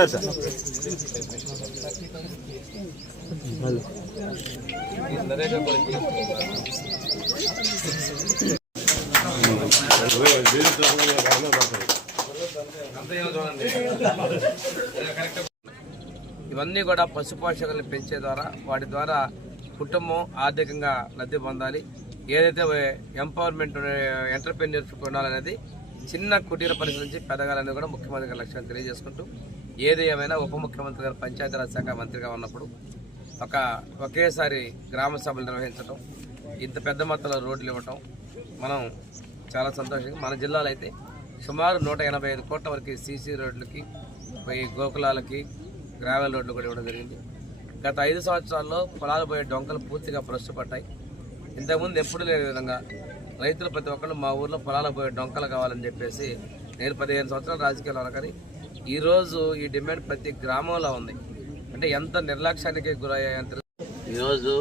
ఒకసారి సార్. ఇవన్నీ కూడా పశుపోషకాలను పెంచే ద్వారా వాటి ద్వారా కుటుంబం ఆర్థికంగా లబ్ధి పొందాలి. ఏదైతే ఎంపవర్మెంట్ ఎంటర్ప్రెన్యూర్షిప్ ఉండాలనేది చిన్న కుటీర పరిస్థితి నుంచి పెదగాలనేది కూడా ముఖ్యమంత్రి లక్ష్యాన్ని లక్ష్యం తెలియజేసుకుంటూ ఏది ఏమైనా ఉప ముఖ్యమంత్రి గారు పంచాయతీరాజ్ శాఖ మంత్రిగా ఉన్నప్పుడు ఒక ఒకేసారి గ్రామ సభలు నిర్వహించడం ఇంత పెద్ద మొత్తంలో రోడ్లు ఇవ్వటం మనం చాలా సంతోషంగా మన జిల్లాలో అయితే సుమారు నూట ఎనభై ఐదు కోట్ల వరకు సీసీ రోడ్లకి పోయి గోకులాలకి గ్రావెల్ రోడ్లు కూడా ఇవ్వడం జరిగింది. గత ఐదు సంవత్సరాల్లో పొలాలు పోయే డొంకలు పూర్తిగా ప్రస్తుపడ్డాయి ఇంతకుముందు ఎప్పుడు లేని విధంగా రైతులు ప్రతి ఒక్కరు మా ఊర్లో పొలాలు పోయే డొంకలు కావాలని చెప్పేసి నేను పదిహేను సంవత్సరాలు రాజకీయాలు ఉన్నా ఈరోజు ఈ డిమాండ్ ప్రతి గ్రామంలో ఉంది. అంటే ఎంత నిర్లక్ష్యానికి గురయ్యాయంత ఈరోజు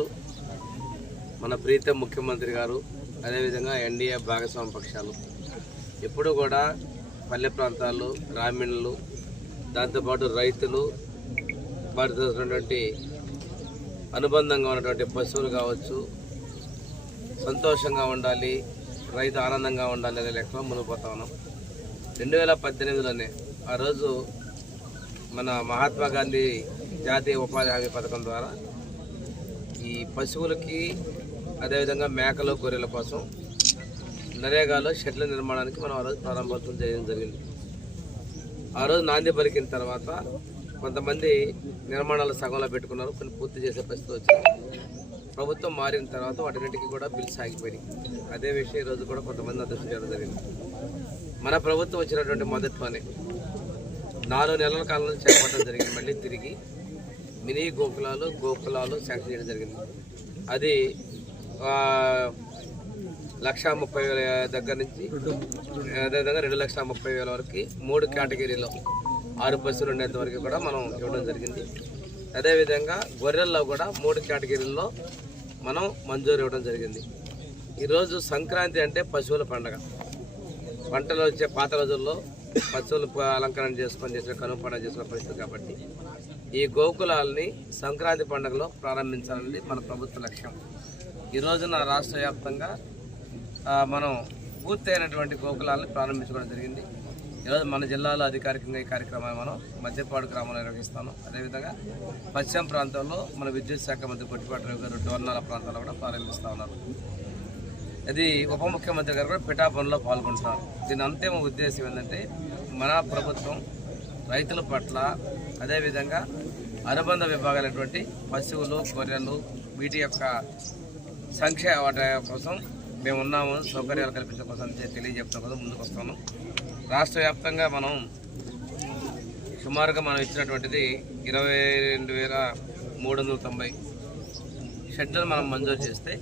మన ప్రీతం ముఖ్యమంత్రి గారు అదేవిధంగా ఎన్డీఏ భాగస్వామ్య పక్షాలు ఎప్పుడు కూడా పల్లె ప్రాంతాలు గ్రామీణులు దాంతోపాటు రైతులు వాటితో ఉన్నటువంటి అనుబంధంగా ఉన్నటువంటి పశువులు కావచ్చు సంతోషంగా ఉండాలి రైతు ఆనందంగా ఉండాలి అనే లెక్కలో మునిగిపోతా ఉన్నాం. రెండు వేల పద్దెనిమిదిలోనే ఆ రోజు మన మహాత్మా గాంధీ జాతీయ ఉపాధి హామీ పథకం ద్వారా ఈ పశువులకి అదేవిధంగా మేకలు గొర్రెల కోసం నరేగాలో షెడ్ల నిర్మాణానికి మనం ఆ రోజు ప్రారంభోత్సవం చేయడం జరిగింది. ఆ రోజు నాంది పలికిన తర్వాత కొంతమంది నిర్మాణాలు సగంలో పెట్టుకున్నారు కొన్ని పూర్తి చేసే పరిస్థితి వచ్చింది. ప్రభుత్వం మారిన తర్వాత వాటిన్నిటికీ కూడా బిల్స్ ఆగిపోయినాయి. అదే విషయం ఈరోజు కూడా కొంతమంది అదృష్టం చేయడం జరిగింది. మన ప్రభుత్వం వచ్చినటువంటి మొదట్లోనే నాలుగు నెలల కాలంలో చేపట్టడం జరిగింది. మళ్ళీ తిరిగి మినీ గోకులాలు గోకులాలు శాంక్షన్ చేయడం జరిగింది. అది లక్ష ముప్పై వేల దగ్గర నుంచి అదేవిధంగా రెండు లక్షల ముప్పై వేల వరకు మూడు కేటగిరీలో ఆరు బస్సులు ఉండేంత వరకు కూడా మనం ఇవ్వడం జరిగింది. అదేవిధంగా గొర్రెల్లో కూడా మూడు కేటగిరీల్లో మనం మంజూరు ఇవ్వడం జరిగింది. ఈరోజు సంక్రాంతి అంటే పశువుల పండగ. పంటలు వచ్చే పాత రోజుల్లో పశువులు అలంకరణ చేసుకొని చేసిన కనుమ పండుగ చేసిన పరిస్థితి కాబట్టి ఈ గోకులాల్ని సంక్రాంతి పండుగలో ప్రారంభించాలని మన ప్రభుత్వ లక్ష్యం. ఈ రోజున రాష్ట్ర వ్యాప్తంగా మనం పూర్తయినటువంటి గోకులాలను ప్రారంభించుకోవడం జరిగింది. ఈరోజు మన జిల్లాలో అధికారికంగా ఈ కార్యక్రమాన్ని మనం మధ్యపాడు గ్రామంలో నిర్వహిస్తాను అదేవిధంగా పశ్చిమ ప్రాంతంలో మన విద్యుత్ శాఖ మంత్రి కొట్టిపాటి రవి గారు డోర్నాల ప్రాంతాల్లో కూడా ప్రారంభిస్తూ ఉన్నారు. అది ఉప ముఖ్యమంత్రి గారు కూడా పిఠాపనలో పాల్గొంటున్నారు. దీని అంతిమ ఉద్దేశం ఏంటంటే మన ప్రభుత్వం రైతుల పట్ల అదేవిధంగా అనుబంధ విభాగాలైనటువంటి పశువులు గొర్రెలు వీటి యొక్క సంఖ్య కోసం మేము ఉన్నాము సౌకర్యాలు కల్పించడం కోసం తెలియజెప్పడం కోసం ముందుకు వస్తాను రాష్ట్ర వ్యాప్తంగా మనం సుమారుగా మనం ఇచ్చినటువంటిది ఇరవై రెండు వేల మూడు వందల తొంభై షెడ్లను మనం మంజూరు చేస్తే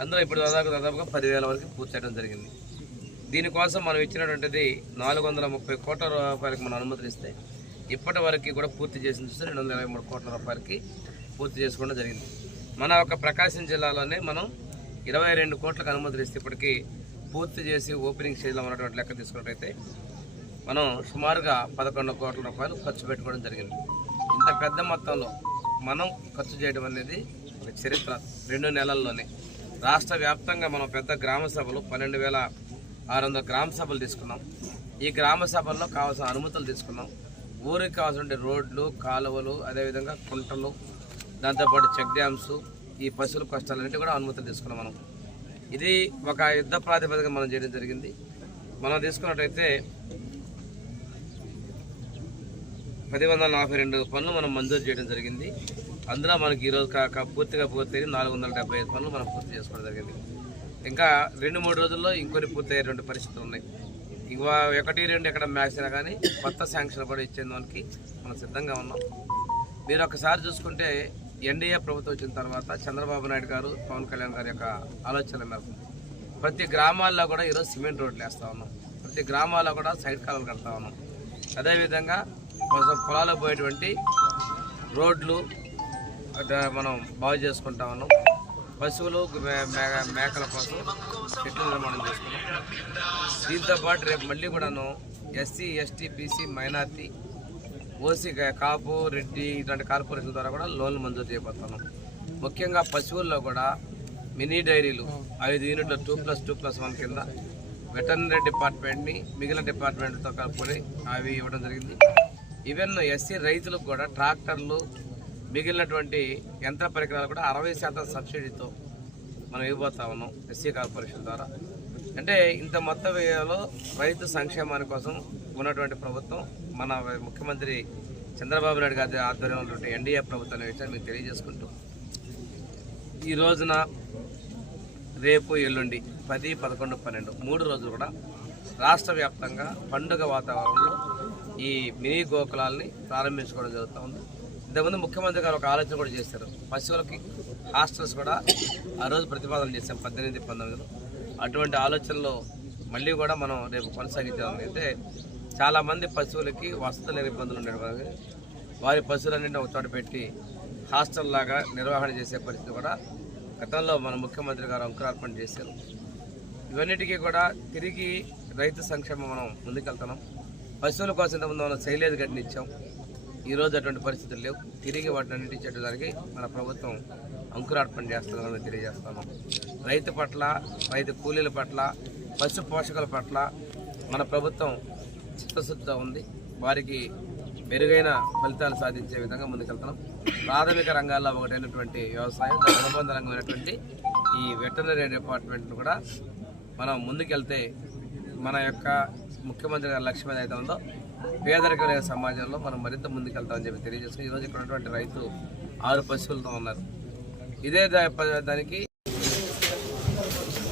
అందులో ఇప్పుడు దాదాపు దాదాపుగా పదివేల వరకు పూర్తి చేయడం జరిగింది. దీనికోసం మనం ఇచ్చినటువంటిది నాలుగు వందల ముప్పై కోట్ల రూపాయలకి మనం అనుమతిస్తే ఇప్పటి వరకు కూడా పూర్తి చేసిన చూస్తే రెండు వందల ఇరవై మూడు కోట్ల రూపాయలకి పూర్తి చేసుకోవడం జరిగింది. మన ఒక ప్రకాశం జిల్లాలోనే మనం ఇరవై రెండు కోట్లకు అనుమతిస్తే ఇప్పటికీ పూర్తి చేసి ఓపెనింగ్ స్టేజ్లో ఉన్నటువంటి లెక్క తీసుకున్నట్టయితే మనం సుమారుగా పదకొండు కోట్ల రూపాయలు ఖర్చు పెట్టుకోవడం జరిగింది. ఇంత పెద్ద మొత్తంలో మనం ఖర్చు చేయడం అనేది ఒక చరిత్ర రెండు నెలల్లోనే. రాష్ట్ర వ్యాప్తంగా మనం పెద్ద గ్రామ సభలు పన్నెండు వేల ఆరు వందల గ్రామ సభలు తీసుకున్నాం. ఈ గ్రామ సభల్లో కావాల్సిన అనుమతులు తీసుకున్నాం. ఊరికి కావాల్సిన రోడ్లు కాలువలు అదేవిధంగా కుంటలు దాంతోపాటు చెక్ డ్యామ్స్ ఈ పశువుల కష్టాలన్నింటి కూడా అనుమతులు తీసుకున్నాం మనం. ఇది ఒక యుద్ధ ప్రాతిపదిక మనం చేయడం జరిగింది. మనం తీసుకున్నట్టయితే పది వందల నలభై రెండు పనులు మనం మంజూరు చేయడం జరిగింది. అందులో మనకి ఈరోజు కాక పూర్తిగా పూర్తయి నాలుగు వందల డెబ్బై ఐదు పనులు మనం పూర్తి చేసుకోవడం జరిగింది. ఇంకా రెండు మూడు రోజుల్లో ఇంకొన్ని పూర్తయ్యేటువంటి పరిస్థితులు ఉన్నాయి. ఇంకా ఒకటి రెండు ఎక్కడ మ్యాచ్ అయినా కానీ కొత్త శాంక్షన్ కూడా ఇచ్చేందుకు మనం సిద్ధంగా ఉన్నాం. మీరు ఒకసారి చూసుకుంటే ఎన్డీఏ ప్రభుత్వం వచ్చిన తర్వాత చంద్రబాబు నాయుడు గారు పవన్ కళ్యాణ్ గారి యొక్క ఆలోచన మేరకు ప్రతి గ్రామాల్లో కూడా ఈరోజు సిమెంట్ రోడ్లు వేస్తూ ఉన్నాం. ప్రతి గ్రామాల్లో కూడా సైడ్ కాలువలు కడతా ఉన్నాం. అదేవిధంగా కొంచెం పొలాలకు పోయేటువంటి రోడ్లు మనం బాగు చేసుకుంటా ఉన్నాం. పశువులు మే- మేకల కోసం చెట్లు నిర్మాణం చేసుకున్నాం. దీంతో పాటు రేపు మళ్ళీ కూడాను SC ST BC minority OC Kapu Reddy ఇట్లాంటి కార్పొరేషన్ ద్వారా కూడా లోన్లు మంజూరు చేయబోతున్నాం ముఖ్యంగా పశువుల్లో కూడా మినీ డైరీలు ఐదు యూనిట్ల two plus two plus one కింద వెటర్నరీ డిపార్ట్మెంట్ని మిగిలిన డిపార్ట్మెంట్తో కలుపుకొని అవి ఇవ్వడం జరిగింది. ఈవెన్ ఎస్సీ రైతులకు కూడా ట్రాక్టర్లు మిగిలినటువంటి యంత్ర పరికరాలు కూడా అరవై శాతం సబ్సిడీతో మనం ఇవ్వబోతా ఉన్నాం ఎస్సీ కార్పొరేషన్ ద్వారా. అంటే ఇంత మొత్తం వ్యయంలో రైతు సంక్షేమాని కోసం ఉన్నటువంటి ప్రభుత్వం మన ముఖ్యమంత్రి చంద్రబాబు నాయుడు గారి ఆధ్వర్యంలో ఎన్డీఏ ప్రభుత్వం విషయాన్ని మీకు తెలియజేసుకుంటూ ఈ రోజున రేపు ఎల్లుండి పది పదకొండు పన్నెండు మూడు రోజులు కూడా రాష్ట్ర వ్యాప్తంగా పండుగ వాతావరణంలో ఈ మినీ గోకులాల్ని ప్రారంభించుకోవడం జరుగుతూ ఉంది. ఇంతకుముందు ముఖ్యమంత్రి గారు ఒక ఆలోచన కూడా చేశారు. పశువులకి హాస్టల్స్ కూడా ఆ రోజు ప్రతిపాదన చేశాం పద్దెనిమిది పంతొమ్మిదిలో. అటువంటి ఆలోచనలో మళ్ళీ కూడా మనం రేపు కొనసాగించాం అయితే చాలామంది పశువులకి వసతి లేని ఇబ్బందులు ఉండేవి వారి పశువులన్నింటినీ ఒక చోట పెట్టి హాస్టల్ లాగా నిర్వహణ చేసే పరిస్థితి కూడా గతంలో మన ముఖ్యమంత్రి గారు అంకురార్పణ చేశారు. ఇవన్నిటికీ కూడా తిరిగి రైతు సంక్షేమం మనం ముందుకెళ్తున్నాం. పశువుల కోసం ఇంతకుముందు మనం శైలేజ్ గడ్డిని ఇచ్చాం. ఈరోజు అటువంటి పరిస్థితులు లేవు. తిరిగి వాటిని అన్నింటి మన ప్రభుత్వం అంకురార్పణ చేస్తుందని తెలియజేస్తున్నాం. రైతు పట్ల రైతు కూలీల పట్ల పశు పోషకుల పట్ల మన ప్రభుత్వం చిత్తశుద్ధితో ఉంది. వారికి మెరుగైన ఫలితాలు సాధించే విధంగా ముందుకెళ్తున్నాం. ప్రాథమిక రంగాల్లో ఒకటైనటువంటి వ్యవసాయం అనుబంధ రంగమైనటువంటి ఈ వెటర్నరీ డిపార్ట్మెంట్ను కూడా మనం ముందుకెళ్తే మన యొక్క ముఖ్యమంత్రి గారి లక్ష్యం ఏదైతే ఉందో పేదరిక లేని సమాజంలో మనం మరింత ముందుకెళ్తామని చెప్పి తెలియజేసుకుని ఈరోజు ఇక్కడ ఉన్నటువంటి రైతు ఆరు పశువులతో ఉన్నారు. ఇదే దానికి